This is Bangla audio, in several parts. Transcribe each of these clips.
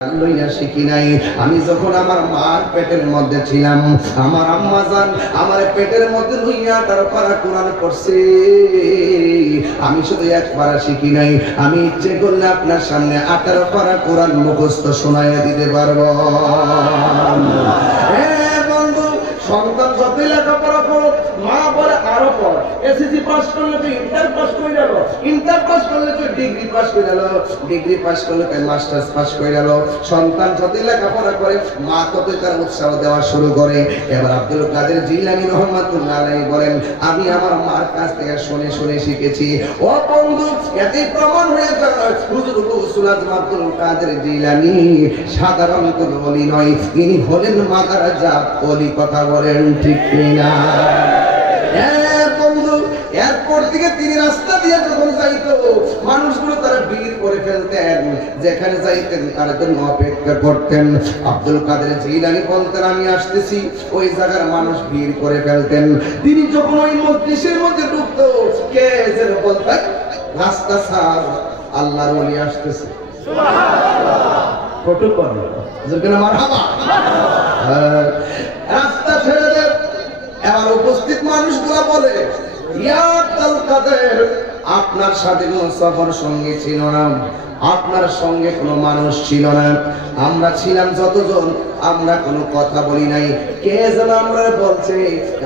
লইয়া শিখি নাই। আমি যখন আমার মার পেটের মধ্যে ছিলাম, আমার আম্মা জান আমার পেটের মধ্যে লইয়া তার পারা কোরআন পড়ছে। আমি শুধু এক পারা শিখি নাই, আমি ইচ্ছে করলে আপনার সামনে 18 পারা কোরআন মুখস্থ শোনাইয়া দিতে পারবো। বন্ধু, সন্তান যতই লেখাপড়া করো, মা বলে আরো পড়। এসএসসি পাস করলে তুই ইন্টার পাস করে গেল, ইন্টার পাস করলে তুই ডিগ্রি পাস করে গেল, ডিগ্রি পাস করলে তুই মাস্টার্স পাস করে গেল। সন্তান যতই লেখাপড়া করে, মা ততই তার উৎসাহ দেওয়া শুরু করে। এবার আব্দুল কাদের জিলানী রহমাতুল্লাহ আলাইহি বলেন, আমি আমার মার কাছ থেকে শুনে শুনে শিখেছি। ও বন্ধু, এতেই প্রমাণ হয়ে যায় হুজুর গৌসুল আজম আব্দুল কাদের জিলানী সাধারণ কোনো ওলি নয়, ইনি হলেন মাদারাজাত ওলি। কথা বলেন ঠিক কিনা? বন্ধু, এরপর থেকে তিনি রাস্তা দিয়ে যখন যাইতো, মানুষগুলো তারা ভিড় করে ফেলতেন, যেখানে যাইতেন তার জন্য অপেক্ষা করতেন। আব্দুল কাদের জিলানী বলতেন, আমি আসতেছি, ওই জায়গার মানুষ ভিড় করে ফেলতেন। তিনি যখন ওই মজলিসের মধ্যে ঢুকতো, কে যেন বলতেন, রাস্তা ছাড়, আল্লাহর ওলি আসতেছে। রাস্তা ছেড়ে দেন। এবার উপস্থিত মানুষগুলো বলে, ইয়া আব্দুল কাদের, আপনার সাথে কোনো সফর সঙ্গী ছিল না, আপনার সঙ্গে কোনো মানুষ ছিল না, আমরা ছিলাম যতজন, আমরা কোনো কথা বলি নাই। কে যেন আমরা বলছে,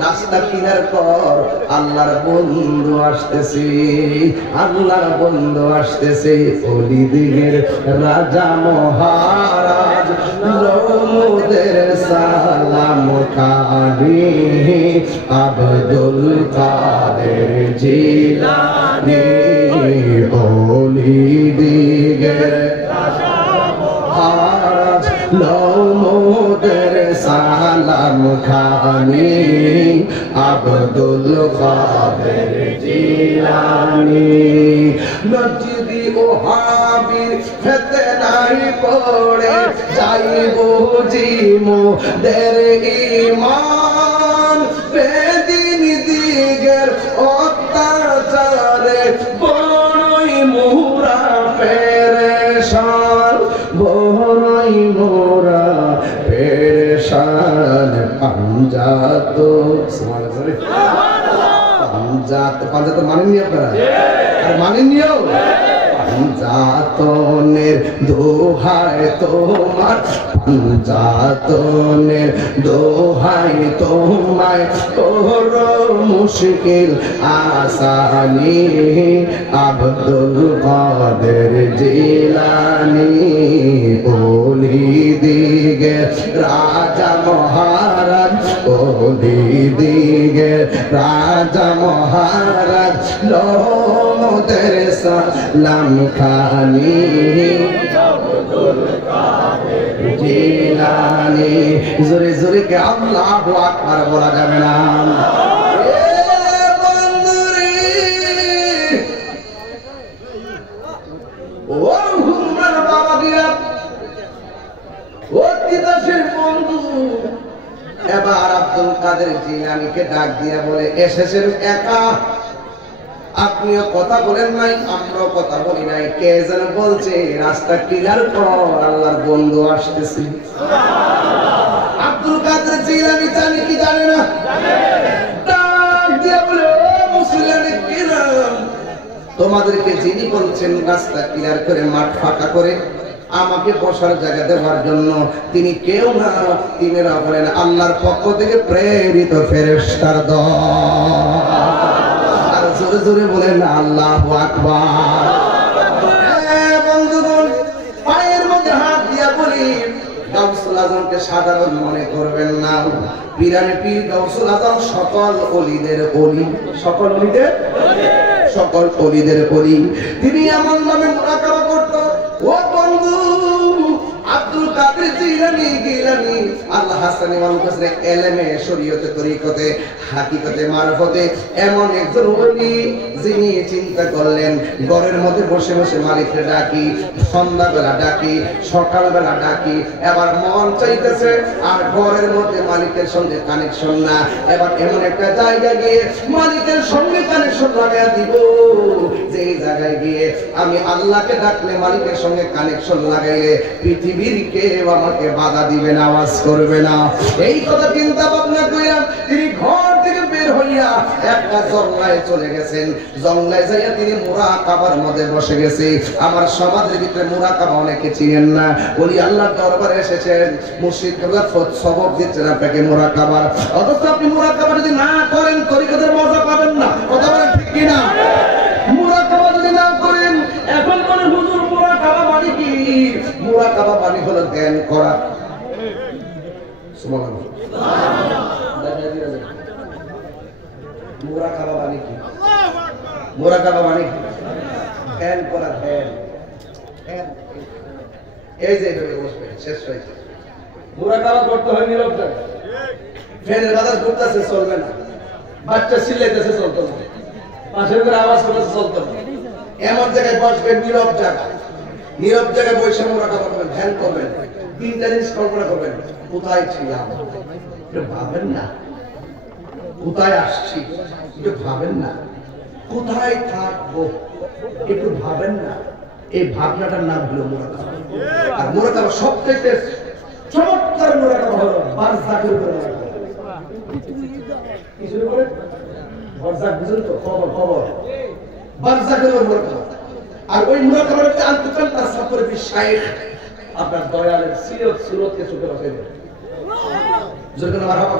রাস্তা কিনার পর আল্লাহর বন্ধু আসতেছে, আল্লাহর বন্ধু আসতেছে। ওলিদের রাজা মহারাজ রহমতের সালাম খানি, আব্দুল কাদের জিলানী ওলিদের রাজা মহারাজ রহমতের সালাম খানি, আব্দুল কাদের জিলানী। নজদি ওহাবীর ফিতনায় পড়ে যাইব জিমো দের ঈমান, বেদিন দিগের অত্যাচারে বড়ই মোরা পেরেশান, বড়ই মোরা পেরেশান। পাঞ্জাত পাঞ্জাত মানেননি আপনারা? আর মানেননিও? পাঞ্জাতনের দোহাই তোমার, পাঞ্জাতনের দোহাই তোমায়, তোর মুশকিল আসানি, আব্দুল কাদের জিলানী ওলিদের রাজা মহারাজ, ওলিদের রাজা মহারাজ রহমতের সালাম খানি, আব্দুল কাদের জিলানী। জোরে জোরে কে আল্লাহু আকবার বলা যাবে না? এবার আব্দুল কাদের জিলানীকে ডাক দিয়া বলে, এসেছেন একা, আপনিও কথা বলেন নাই, আমরাও কথা বলি নাই, কে যেন বলছে রাস্তা ক্লিয়ার কর, আল্লাহর বন্ধু আসতেছে। আব্দুল কাদের জিলানী জানে কি জানে না? ডাক দিয়া বলে, ও মুসলিম কিরাম, তোমাদেরকে যিনি বলছেন রাস্তা ক্লিয়ার করে, মাঠ ফাঁকা করে আমাকে বসার জায়গা দেওয়ার জন্য, তিনি কেউ না, তিনিরা বলেন আল্লাহর পক্ষ থেকে প্রেরিত ফেরেশতার দল। আর জোরে জোরে বলেন আল্লাহু আকবার। বন্ধুগণ, পায়ের মধ্যে হাত দিয়া বলি, গাউসুল আজমকে সাধারণ মনে করবেন না। পীরানে পীর গাউসুল আজম সকল ওলিদের ওলি, সকল ওলিদের সকল ওলিদের ওলি। তিনি এমন ভাবে মুরাকাবা করত, ও বন্ধু, আব্দুল কাদের জিলানী আল্লাহ হাসানি মানুষ এলেমে শরীয়তে তরিকতে হাকিকতে মারফতে এমন একজন ওলি যিনি চিন্তা করলেন ঘরের মধ্যে বসে বসে মালিককে ডাকি, সন্ধ্যাবেলা ডাকি, সকালবেলা ডাকি, এবার মন চাইতেছে আর ঘরের মধ্যে মালিকের সঙ্গে কানেকশন না, এবার এমন একটা জায়গা গিয়ে মালিকের সঙ্গে কানেকশন লাগাইয়া দিব যে জায়গায় গিয়ে আমি আল্লাহকে ডাকলে মালিকের সঙ্গে কানেকশন লাগাইলে পৃথিবীর কেউ আমাকে বাধা দিবে না, আওয়াজ করবে না। এই কথা চিন্তা ভাবনা কইরা তিনি ঘর থেকে বের হইয়া একটা জঙ্গলায় চলে গেছেন। জঙ্গলায় যাইয়া তিনি মুরাকাবার মধ্যে বসে গেছে। আমার সমাজের ভিতরে মুরাকাবা অনেকে চিনেন না, বলি আল্লাহর দরবারে এসেছেন, মুর্শিদ কেবলা সবক দিচ্ছেন আপনাকে মুরাকাবার, অথচ আপনি মুরাকাবা যদি না করেন তরিকতের মজা পাবেন না। কথা বলেন ঠিক কিনা? মুরাকাবা যদি না করেন, এখন বলে হুজুর মুরাকাবা মানে কি? মুরাকাবা মানে হলো ধ্যান করা। সুবহানাল্লাহ। মুরাকাবা মানে কি? মুরাকাবা মানে কি? ধ্যান করা, ধ্যান। এই যে এভাবে বসবে, শেষ হয়েছে। মুরাকাবা করতে হয় নীরব জায়গায়। ফ্যানের বাতাস ঘুরতেছে চলবে না, বাচ্চা চিল্লাইতেছে চলতে না, পাশের করে আওয়াজ করতেছে চলতে না। এমন জায়গায় বসবেন নীরব জায়গায়, নীরব জায়গায় বসে মুরাকাবা করবেন, ধ্যান করবেন। তিনটা জিনিস কল্পনা করবেন, কোথায় ছিলাম একটু ভাবেন না, কোথায় আসছি একটু ভাবেন না, কোথায় থাকবো একটু ভাবেন না। এই ভাবনাটার নাম হলো মুরাকাবা। আর মুরাকাবা সবচেয়ে চমৎকার মুরাকাবা হলো বারজাখের মুরাকাবা। কিছু বলে বারজাখ বুঝুন তো, খবর খবর বারজাখের মুরাকাবা। আর ওই মুরাকাবার একটা আন্তর্জাতিক তার সাফরে শাইখ আপনার দয়ালের সিরত সুরতকে চোখে বসাই দেন। যখন আমার হাওয়া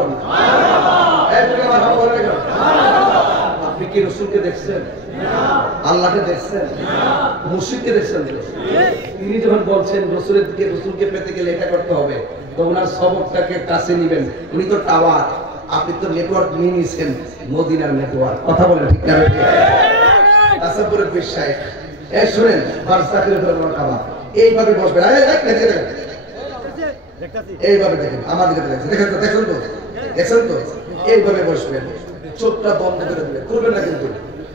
বলেন আপনি কি রসুলকে দেখছেন? আল্লাহকে দেখছেন? মুর্শিদকে দেখছেন? তিনি যখন বলছেন রসুলের দিকে, রসুলকে পেতে গেলে এটা করতে হবে, তো ওনার সবকটাকে কাছে নিবেন। উনি তো টাওয়ার, আপনি তো নেটওয়ার্ক নিয়ে নিয়েছেন, মদিনার নেটওয়ার্ক। কথা বলেন ঠিক না? তাসাব্বুরের বিশ্বাস এই শুনেন, বারজাখের উপরে মুরাকাবা এইভাবে বসবেন। এইভাবে দেখেন, আমার দিকে দেখেন, দেখেন তো, দেখেন তো, এইভাবে বসবেন, চোখটা বন্ধ করে দিবেন, করবেন না কিন্তু,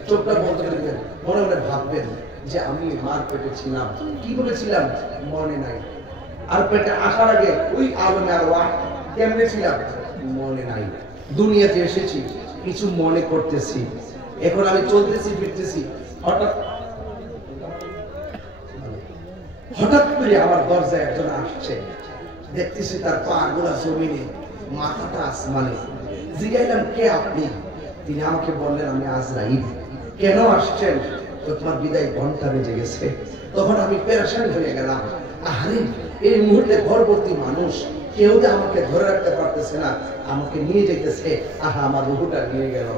চোখটা বন্ধ করে দিবেন। মনে মনে ভাববেন যে আমি মার পেটে ছিলাম, কি বলেছিলাম মনে নাই, আর পেটে আসার আগে ওই আলমে আরওয়াহ কেমনে ছিলাম মনে নাই। দুনিয়াতে এসেছি, কিছু মনে করতেছি, এখন আমি চলতেছি ফিরতেছি, হঠাৎ করে আমার দরজায় একজন আসছে, দেখতেছি তার পা গুলা জমিনে, মাথাটা আসমানে। জিজ্ঞাইলাম কে আপনি? তিনি আমাকে বললেন আমি আজরাইল। কেন আসছেন? তো তোমার বিদায় ঘন্টা বেজে গেছে। তখন আমি পেরেশান হয়ে গেলাম, আরে এই মুহূর্তে ঘরবর্তী মানুষ, কেউ যে আমাকে ধরে রাখতে পারতেছে না, আমাকে নিয়ে যেতেছে। আহা, আমার রুহুটা নিয়ে গেল।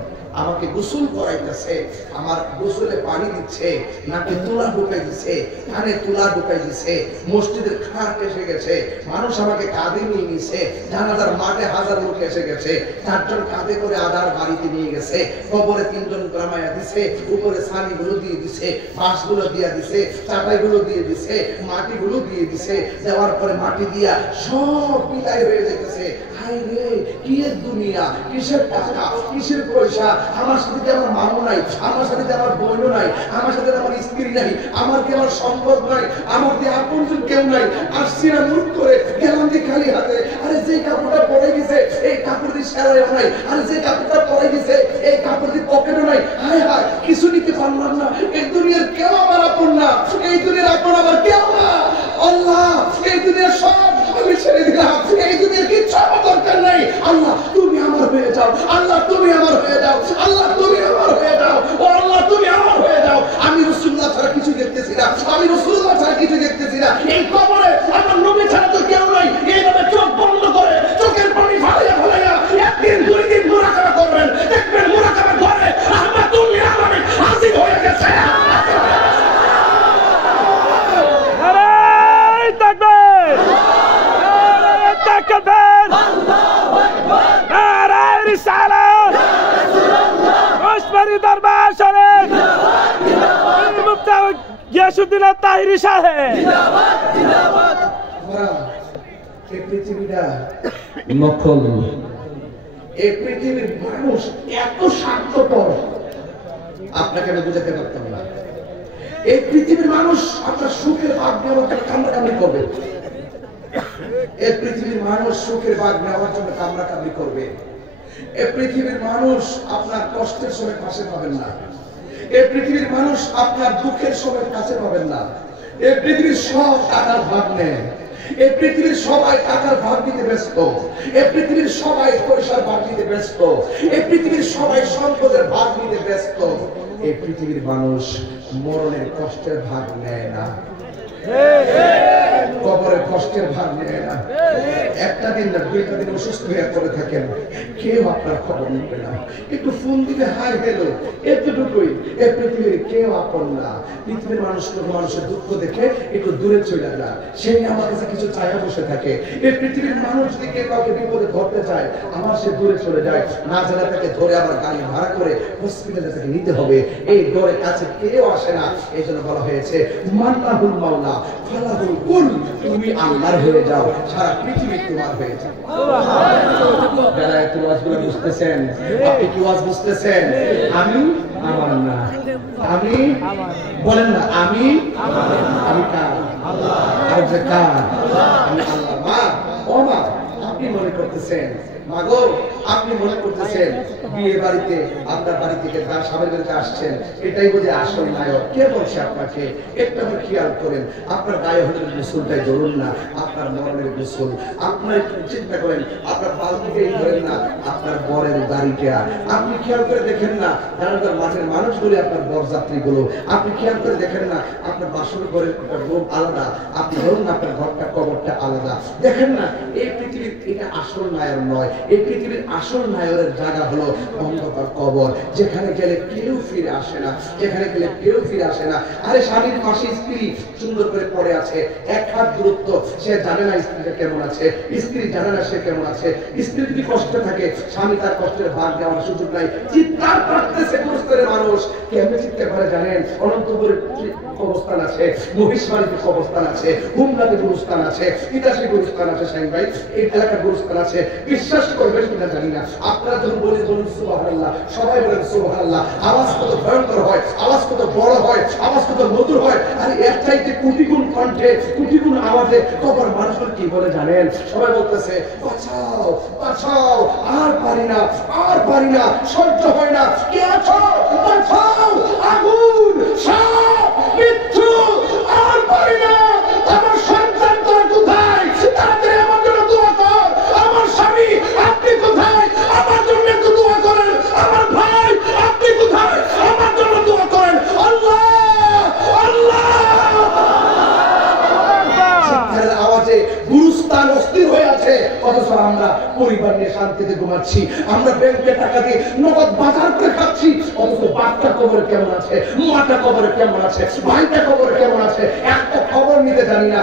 আমাকে গোসল করাইতেছে, আমার গোসলে পানি দিচ্ছে, নাকে তুলা ঢুকাই দিচ্ছে, কানে তুলা ঢুকাই দিচ্ছে, মসজিদের খাট এসে গেছে, মানুষ আমাকে কাঁধে নিয়ে নিছে, জানাজার মাঠে হাজার লোক এসে গেছে, 4 জন কাঁধে করে আদার বাড়িতে নিয়ে গেছে, কবরে 3 জন গ্রামায়া দিছে, উপরে ছানিগুলো দিয়ে দিছে, বাঁশগুলো দিয়ে দিছে, চাটাইগুলো দিয়ে দিছে, মাটিগুলো দিয়ে দিছে, দেওয়ার পরে মাটি দিয়া সব বিদায় হয়ে যেতেছে। হায় রে, কি এর দুনিয়া, কিসের টাকা, কিসের পয়সা, আমার সাথে আমার মামু নাই, আমার সাথে আমার বোন নাই, আমার সাথে আমার স্ত্রী নাই, আমার কি আমার সম্পদ নাই, আমার কি আপনজন কেউ নাই। আসছি না মুখ করে, গেলাম দি খালি হাতে। আরে যে কাপড়টা পরে গেছে এই কাপড় দিয়ে সেলাইও নাই, আরে যে কাপড়টা পরে গেছে এই কাপড় দিয়ে পকেটও নাই। হায় হায়, কিছু নিতে পারলাম না। এই দুনিয়ার কেউ আমার আপন না, এই দুনিয়ার আপন আমার কেউ না। আল্লাহ, এই দুনিয়ার সব আমি ছেড়ে দিলাম, এই দুনিয়ার কিচ্ছু আমার দরকার নাই। আল্লাহ তুমি আমার হয়ে যাও, আল্লাহ তুমি আমার হয়ে যাও, আল্লাহ তুমি আমার হয়ে যাও, ও আল্লাহ তুমি আমার হয়ে যাও। আমি রাসূলুল্লাহ ছাড়া কিছু দেখতেছি না, আমি রাসূলুল্লাহ ছাড়া কিছু দেখতেছি না। এই কবরে আমার নবী ছাড়া তো কেউ নাই। এইভাবে চোখ বন্ধ করে, চোখের পানি ফালাইয়া ফালাইয়া 1 দিন 2 দিন মুরাকাবা করবেন, দেখবেন মুরাকাবা করে রাহমাতুল্লিল আলামিন হাজির হয়ে গেছে। নারে তাকবীর, নারে তাকবীর, আল্লাহু আকবার, নারে রিসালাত, ইয়া রাসূলুল্লাহ, ওসমানী দরবার শরীফ, জিন্দাবাদ জিন্দাবাদ, মুফতি গিয়াসউদ্দিন তাহিরি সাহেব, জিন্দাবাদ জিন্দাবাদ। এই পৃথিবীটা নকল। এই পৃথিবীর মানুষ এত স্বার্থপর, আপনাকে আমি বুঝাতে পারতাম না। এই পৃথিবীর মানুষ আপনার সুখের ভাগ নেওয়ার জন্য কামড়াকামড়ি করবে। এই পৃথিবীর মানুষ সুখের ভাগ নেওয়ার জন্য কামড়াকামড়ি করবে। এই পৃথিবীর মানুষ আপনার কষ্টের সময় পাশে পাবেন না। এই পৃথিবীর মানুষ আপনার দুঃখের সময় কাছে পাবেন না। এই পৃথিবীর সব টাকার ভাগ নেয়। এই পৃথিবীর সবাই টাকার ভাগ দিতে ব্যস্ত। এই পৃথিবীর সবাই পয়সার ভাগ দিতে ব্যস্ত। এই পৃথিবীর সবাই সম্পদের ভাগ দিতে ব্যস্ত। এই পৃথিবীর মানুষ মরণের কষ্টের ভাগ নেয় না, কবরের কষ্টের ভাগ নেয় না। একটা দিন না দুইটা দিন অসুস্থ হয়ে পড়ে থাকেন, কেউ আপনার খবর নিবে না। একটু ফোন দিতে হাই হ্যালো, এতটুকুই। এই পৃথিবীর কেউ আপন না। পৃথিবীর মানুষের দুঃখ দেখে একটু দূরে চলে যায়, সেই আমার কাছে কিছু চায়া বসে থাকে। এই পৃথিবীর মানুষ যদি কেউ কাউকে বিপদে ধরতে চায়, আমার সে দূরে চলে যায়, না জানা তাকে ধরে আবার গাড়ি ভাড়া করে হসপিটালে তাকে নিতে হবে। এই ঘরের কাছে কেউ আসে না। এই জন্য বলা হয়েছে মান্নাহুল মাওলা ফালাহুল কুল, তুমি আল্লাহর হয়ে যাও, সারা পৃথিবী তোমার হয়ে যাও। যারা একটু ওয়াজগুলো বুঝতেছেন, আপনি কি ওয়াজ বুঝতেছেন? আমি আমার না, আমি বলেন না, আমি কার? আর যে কার? আমি আল্লাহ। মা ও মা, আপনি মনে করতেছেন, মাগো আপনি মনে করতেছেন বিয়ে বাড়িতে আপনার বাড়ি থেকে তার স্বামীর বাড়িতে আসছেন, এটাই বোধহয় আসল নায়ক। কে বলছে আপনাকে? একটা খেয়াল করেন, আপনার গায়ে হলের গোসলটাই ধরুন না, আপনার মরণের গোসল। আপনার একটু চিন্তা করেন, আপনার বালতিকেই ধরেন না, আপনার বরের দাড়িটা। আপনি খেয়াল করে দেখেন না জানাজার মাঠের মানুষগুলি আপনার বরযাত্রীগুলো। আপনি খেয়াল করে দেখেন না আপনার বাসর ঘরের রূপ আলাদা, আপনি ধরুন না আপনার ঘরটা কবরটা আলাদা। দেখেন না এই পৃথিবীর এটা আসল নায়ক নয়। এই পৃথিবীর আসল নায়কের জায়গা হলো অন্ধকার কবর, যেখানে গেলে কেউ ফিরে আসে না, যেখানে গেলে কেউ ফিরে আসে না। আরে স্বামীর পাশে স্ত্রী সুন্দর করে পড়ে আছে, এক হাত দূরত্ব, সে জানে না স্ত্রীটা কেমন আছে, স্ত্রী জানে না সে কেমন আছে। স্ত্রী যদি কষ্টে থাকে, স্বামী তার কষ্টের ভাগ দেওয়ার সুযোগ নাই। চিৎকার করতেছে গুরুস্তরের মানুষ, কেমনে চিৎকার করে জানেন? অনন্তপুরে অবস্থান আছে, মহিষবাড়িতে অবস্থান আছে, হুমলাতে গুরুস্থান আছে, তিতাসে গুরুস্থান আছে, সাইন ভাই এই এলাকার গুরুস্থান আছে। বিশ্বাস করবেন কিনা জানি না, আপনারা যখন বলুন সুবহানাল্লাহ, সবাই বলেন সুবহানাল্লাহ। আওয়াজ কত ভয়ঙ্কর হয়, আওয়াজ কত বড় হয়, আওয়াজ কত মধুর হয়। আর এর চাইতে কোটি গুণ কণ্ঠে, কোটি গুণ আওয়াজে কবর মানুষের কি বলে জানেন? সবাই বলতেছে বাঁচাও বাঁচাও, আর পারি না, আর পারি না, সহ্য হয় না, কে আছো বাঁচাও, আগুন সাপ বিচ্ছু, আর পারি না, আমার সন্তান তোরা কোথায়, তাড়াতাড়ি আমার জন্য দোয়া কর, আমার স্বামী আপনি কোথায়, আমার জন্য একটু দোয়া করেন, আমার ভাই আপনি কোথায়, আমার জন্য দোয়া করেন। আল্লাহ আল্লাহ চিৎকারের আওয়াজে গুরুস্থান অস্থির হয়ে আছে, অথচ আমরা পরিবার নিয়ে শান্তিতে ঘুমাচ্ছি, আমরা ব্যাংকে টাকা দিয়ে নগদ বাজার করে খাচ্ছি, অথচ বাচ্চা কবরে কেমন আছে, মাটা কবরে কেমন আছে, ভাইটা কবরে কেমন আছে, একটা খবর নিতে জানি না।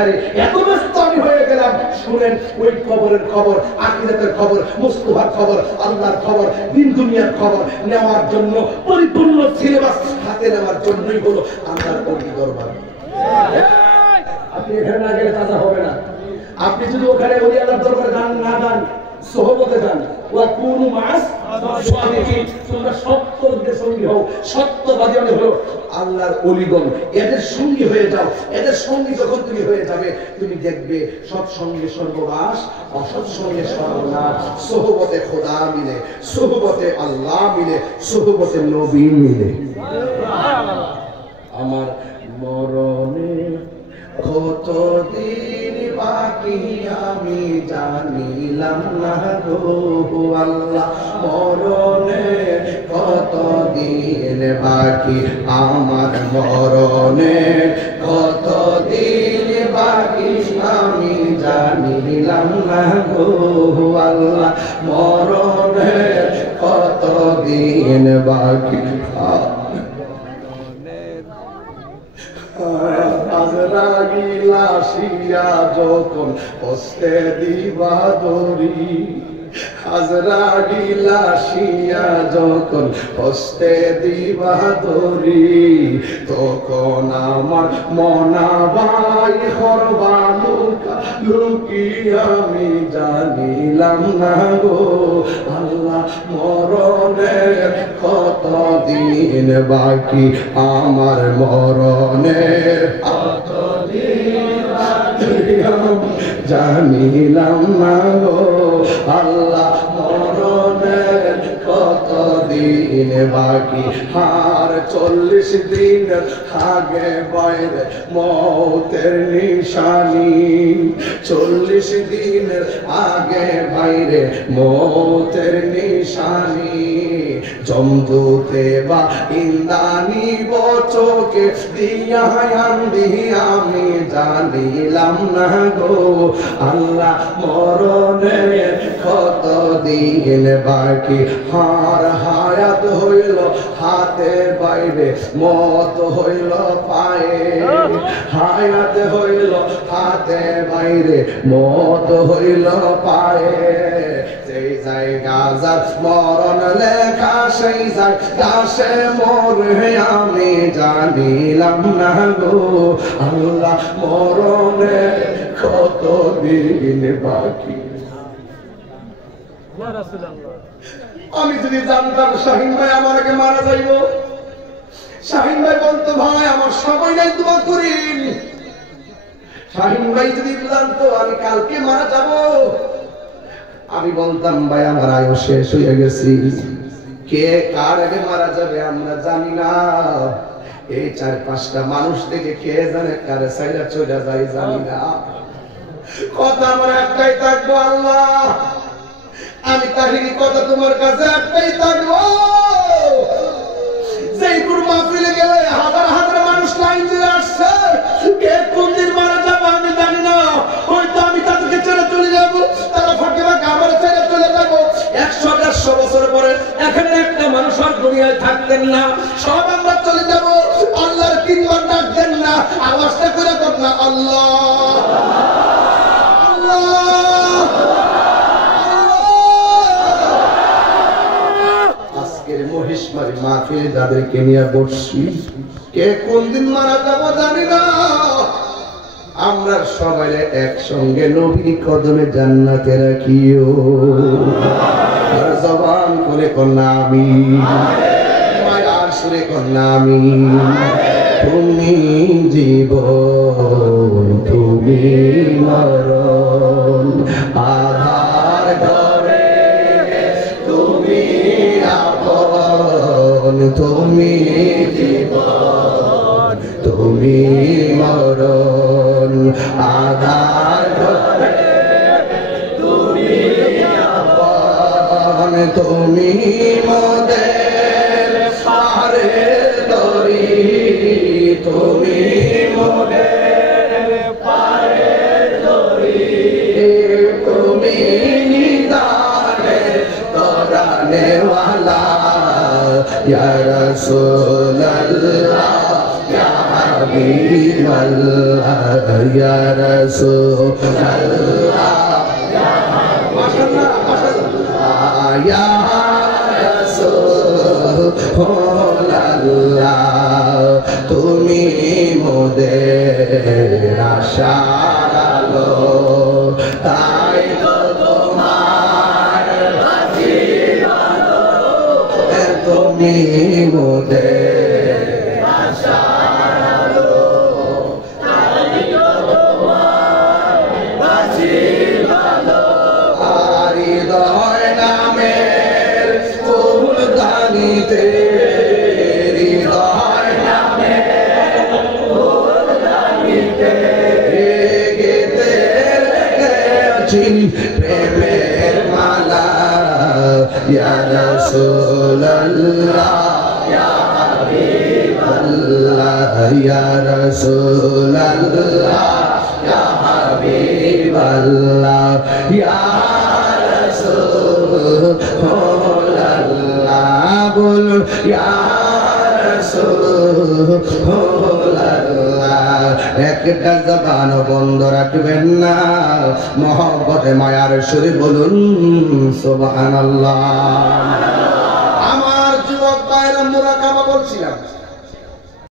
আরে এত ব্যস্ত আমি হয়ে গেলাম। শুনেন, ওই কবরের খবর, আখিরাতের খবর, মুস্তাফার খবর, আল্লাহর খবর, দিন দুনিয়ার খবর নেওয়ার জন্য পরিপূর্ণ সিলেবাস হাতে নেওয়ার জন্যই হলো আল্লাহর ওলি দরবার। আপনি এখানে না গেলে তাজা হবে না। আপনি যদি ওখানে ওলি আল্লাহর দরবারে গান না গান, সোহবতে যান, ওয়া কুনু মাস সাদিকিন, তোমরা সত্যবাদীদের সঙ্গী হও। সত্যবাদী মানে হলো আল্লাহর ওলিগণ, এদের সঙ্গী হয়ে যাও। এদের সঙ্গী যখন তুমি হয়ে যাবে, তুমি দেখবে সৎ সঙ্গে সর্বনাশ, অসৎ সঙ্গে সর্বনাশ। সোহবতে খোদা মিলে, সোহবতে আল্লাহ মিলে, সোহবতে নবী মিলে। আমার মরণে কতদিন বাকি আমি জানিলাম না গো আল্লাহ, মরণে কতদিন বাকি আমার, মরণে কতদিন বাকি আমি জানিলাম না গো আল্লাহ, মরণে কতদিন বাকি। আজরাইল আসিয়া যখন হস্তে দিবা দড়ি, আজরাইল আসিয়া যখন হস্তে দিবা দড়ি, তখন আমার মনা ভাই হরবালুকা লুকি আমি জানিলাম না গো আল্লাহ মরণের কত দিন বাকি আমার মরণের কত দিন বাকি জানিলাম না গো আল্লাহ মরণের কত দিন বাকি আর 40 দিন আগে বাইরে মৌতের নিশানি 40 দিন আগে বাইরে মৌতের নিশানি জমদূতে বা ইন্দানি বচকে দিয়া আমি জানিলাম না গো আল্লাহ মরণের কত দিন বাকি হার হায়াত হইল হাতে বাইরে মত হইল পায়ে হায়াত হইল হাতে বাইরে মত হইল পায়ে সেই জায়গা যার মরণ লেখা সেই জায়গা সে মরে আমি জানিলাম না গো আল্লাহ মরণের কত দিন বাকি আমি যদি জানতাম শাহিন ভাই আমার আগে মারা যাইব শাহিন ভাই বলতো ভাই আমার সময় নাই দোয়া করিন শাহিন ভাই যদি জানতো আমি কালকে মারা যাব আমি বলতাম ভাই আমার আয়ু শেষ হয়ে গেছি কে কার আগে মারা যাবে আমরা জানি না এই 4-5টা মানুষ থেকে কে জানে কারে সাইরা চলে যায় জানি না কথা আমার একটাই থাকবো আল্লাহ আমি তাহিরি কথা তোমার কাছে একটাই থাকবো জয়পুর মাহফিলে গেলে হাজার হাজার মানুষ লাইন দিয়ে আসছে কে কোন দিন মারা যাবে আমি জানি না হয়তো আমি তাদেরকে ছেড়ে চলে যাবো তারা ফাঁকে ফাঁকে আমার ছেড়ে চলে যাবো 100-150 বছর পরে এখানে একটা মানুষ আর দুনিয়ায় থাকতেন না সব আমরা চলে যাবো আল্লাহর 3 বার ডাক দেন না আওয়াজটা করে কর না আল্লাহ মহিষমারি মাহফিলে যাদেরকে নিয়ে বসছি কে কোন দিন মারা যাবো জানি না আমরা সবাই একসঙ্গে নবীর কদমে জান্নাতে রাখিও জবান করে কন্যা আমি মায়ার সুরে কন্যা আমি তুমি জীবন তুমি মরণ আধার ঘরে তুমি তুমি জীবন তুমি মরণ আধার ঘরে তুমি আপন তুমি মোদের পারের তরি তুমি মোদের পারের তরি তুমি নিদানে তরানে ওয়ালা Ya Rasulullah Ya Habiballah Ya Rasulullah Ya Habiballah Ya Rasulullah তুমি মোদের আশার আলো তাই তো তোমার তুমি মোদের আশার আলো তাই তো তোমার আশীর্বাদ আর হৃদয় নামের ফুলদানিতে হৃদয় নামের ফুলদানিতে গেতে রেখেছি প্রেমের মালা ইয়া রাসূলুল্লাহ ইয়া হাবিবাল্লাহ ইয়া রাসূলুল্লাহ ইয়া হাবিবাল্লাহ ইয়া রাসূলুল্লাহ বলুন ইয়া রাসূলুল্লাহ একটা জবান বন্ধ রাখবেন না মহব্বতে মায়ার সুরে বলুন সুবহানাল্লাহ।